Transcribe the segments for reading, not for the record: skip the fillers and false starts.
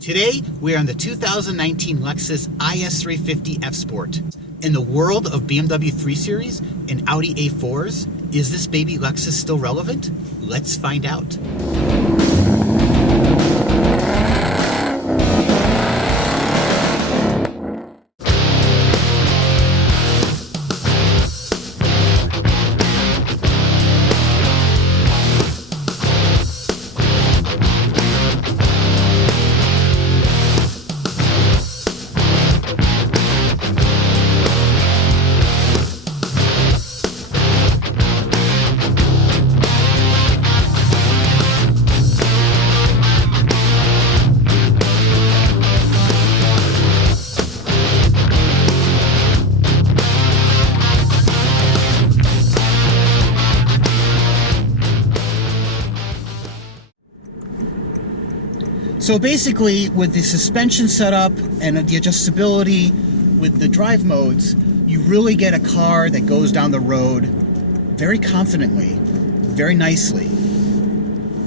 Today, we are on the 2019 Lexus IS350 F Sport. In the world of BMW 3 Series and Audi A4s, is this baby Lexus still relevant? Let's find out. So basically, with the suspension setup and the adjustability with the drive modes, you really get a car that goes down the road very confidently, very nicely.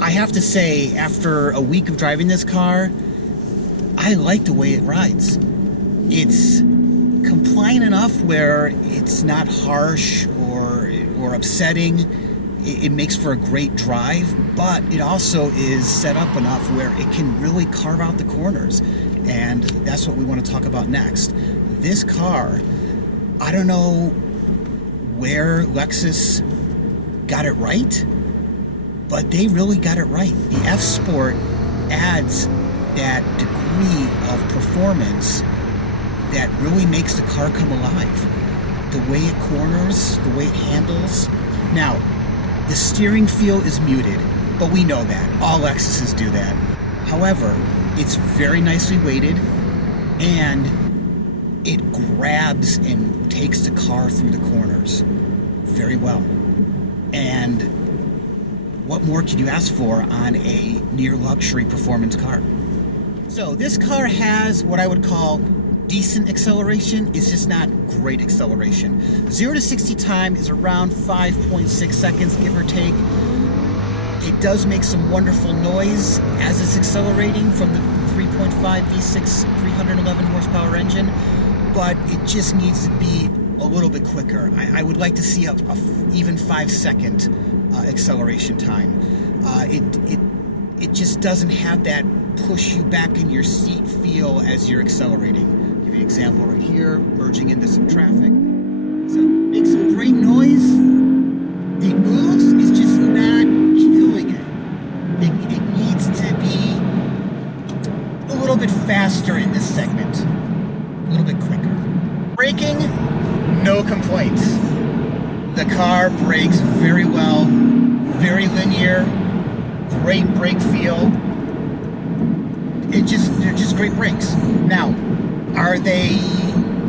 I have to say, after a week of driving this car, I like the way it rides. It's compliant enough where it's not harsh or upsetting. It makes for a great drive, but it also is set up enough where it can really carve out the corners. And that's what we want to talk about next. This car, I don't know where Lexus got it right, but they really got it right. The F Sport adds that degree of performance that really makes the car come alive. The way it corners, the way it handles. Now, the steering feel is muted, but we know that. All Lexuses do that. However, it's very nicely weighted, and it grabs and takes the car through the corners very well. And what more could you ask for on a near luxury performance car? So this car has what I would call decent acceleration. It's just not great acceleration. 0 to 60 time is around 5.6 seconds, give or take. It does make some wonderful noise as it's accelerating from the 3.5 V6 311 horsepower engine, but it just needs to be a little bit quicker. I would like to see a even 5-second acceleration time. It just doesn't have that push you back in your seat feel as you're accelerating. Give you an example right here, merging into some traffic. So makes some great noise. It moves, it's just not killing it. It needs to be a little bit faster in this segment, a little bit quicker. Braking, no complaints. The car brakes very well, very linear, great brake feel. They're just great brakes. Now, are they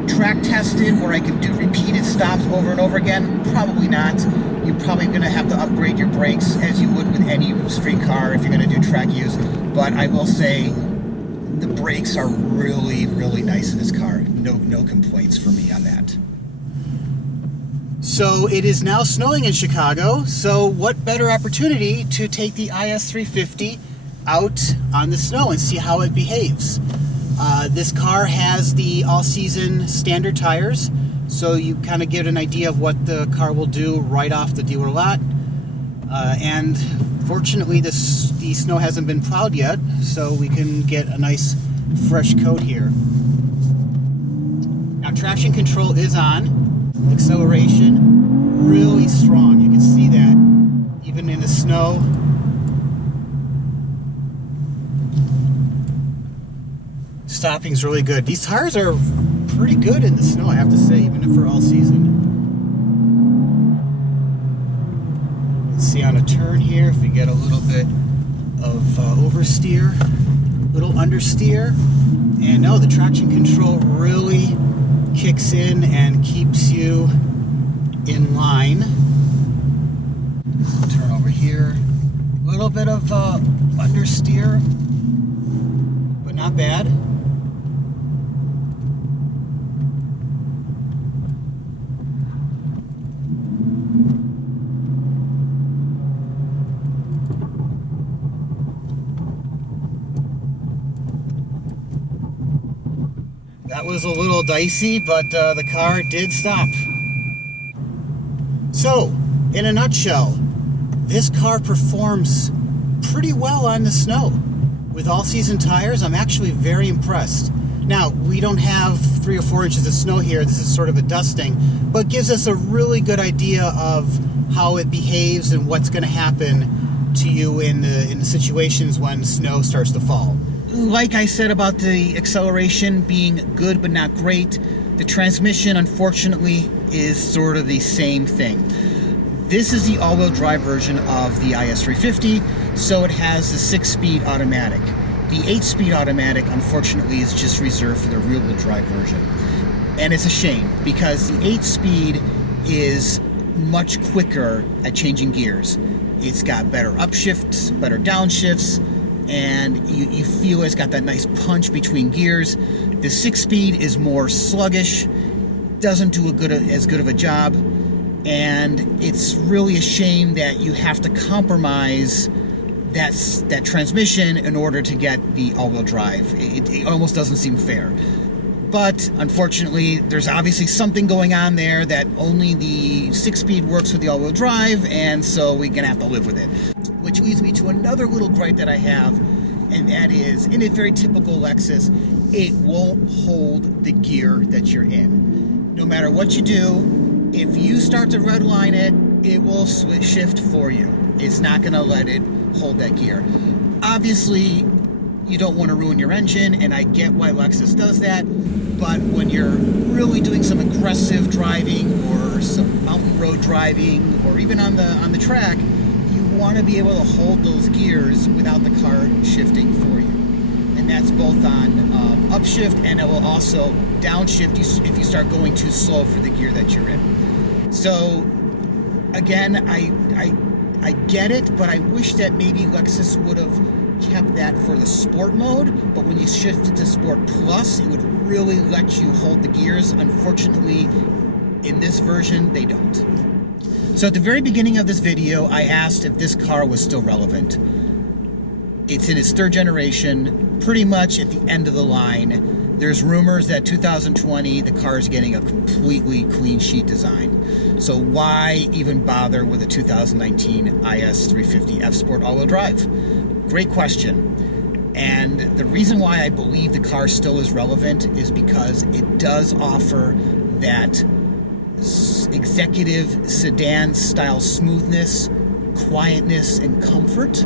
track tested where I can do repeated stops over and over again? Probably not. You're probably going to have to upgrade your brakes as you would with any street car if you're going to do track use. But I will say the brakes are really, really nice in this car. No complaints for me on that. So it is now snowing in Chicago, so what better opportunity to take the IS350 out on the snow and see how it behaves. This car has the all-season standard tires, so you kind of get an idea of what the car will do right off the dealer lot. And fortunately, the snow hasn't been plowed yet, so we can get a nice fresh coat here. Now, traction control is on. Acceleration, really strong. You can see that even in the snow. Stopping's really good. These tires are pretty good in the snow, I have to say, even if for all season. Let's see on a turn here if we get a little bit of oversteer, little understeer. And no, the traction control really kicks in and keeps you in line. Turn over here. A little bit of understeer, but not bad. That was a little dicey, but the car did stop. So, in a nutshell, this car performs pretty well on the snow. With all-season tires, I'm actually very impressed. Now, we don't have 3 or 4 inches of snow here. This is sort of a dusting, but gives us a really good idea of how it behaves and what's going to happen to you in the situations when snow starts to fall. Like I said about the acceleration being good but not great, the transmission, unfortunately, is sort of the same thing. This is the all-wheel drive version of the IS350, so it has the 6-speed automatic. The 8-speed automatic, unfortunately, is just reserved for the rear-wheel drive version. And it's a shame, because the 8-speed is much quicker at changing gears. It's got better upshifts, better downshifts, and you feel it's got that nice punch between gears. The 6-speed is more sluggish, doesn't do as good of a job, and it's really a shame that you have to compromise that transmission in order to get the all-wheel drive. It almost doesn't seem fair. But unfortunately, there's obviously something going on there that only the 6-speed works with the all-wheel drive, and so we're gonna have to live with it. Which leads me to another little gripe that I have, and that is, in a very typical Lexus, it won't hold the gear that you're in. No matter what you do, if you start to redline it, it will shift for you. It's not gonna let it hold that gear. Obviously, you don't want to ruin your engine, and I get why Lexus does that, but when you're really doing some aggressive driving or some mountain road driving or even on the track, you want to be able to hold those gears without the car shifting for you. And that's both on upshift, and it will also downshift if you start going too slow for the gear that you're in. So again, I get it, but I wish that maybe Lexus would have kept that for the sport mode, but when you shift it to Sport Plus, it would really let you hold the gears. Unfortunately, in this version, they don't. So at the very beginning of this video, I asked if this car was still relevant. It's in its 3rd generation, pretty much at the end of the line. There's rumors that 2020, the car is getting a completely clean sheet design. So why even bother with a 2019 IS350 F Sport all-wheel drive? Great question. And the reason why I believe the car still is relevant is because it does offer that executive sedan style smoothness, quietness, and comfort.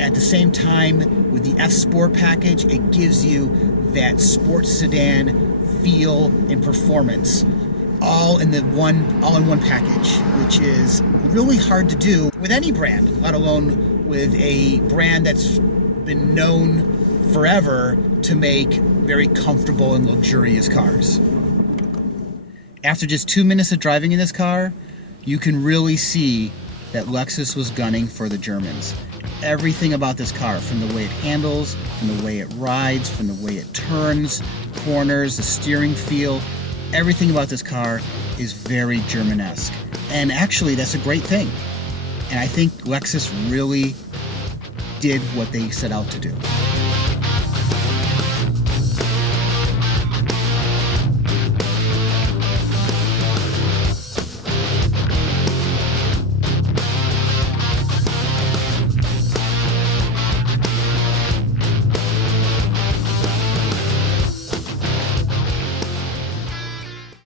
At the same time, with the F Sport package, it gives you that sports sedan feel and performance all in one package, which is really hard to do with any brand, let alone with a brand that's been known forever to make very comfortable and luxurious cars. After just 2 minutes of driving in this car, you can really see that Lexus was gunning for the Germans. Everything about this car, from the way it handles, from the way it rides, from the way it turns, corners, the steering feel, everything about this car is very German-esque. And actually, that's a great thing. And I think Lexus really did what they set out to do.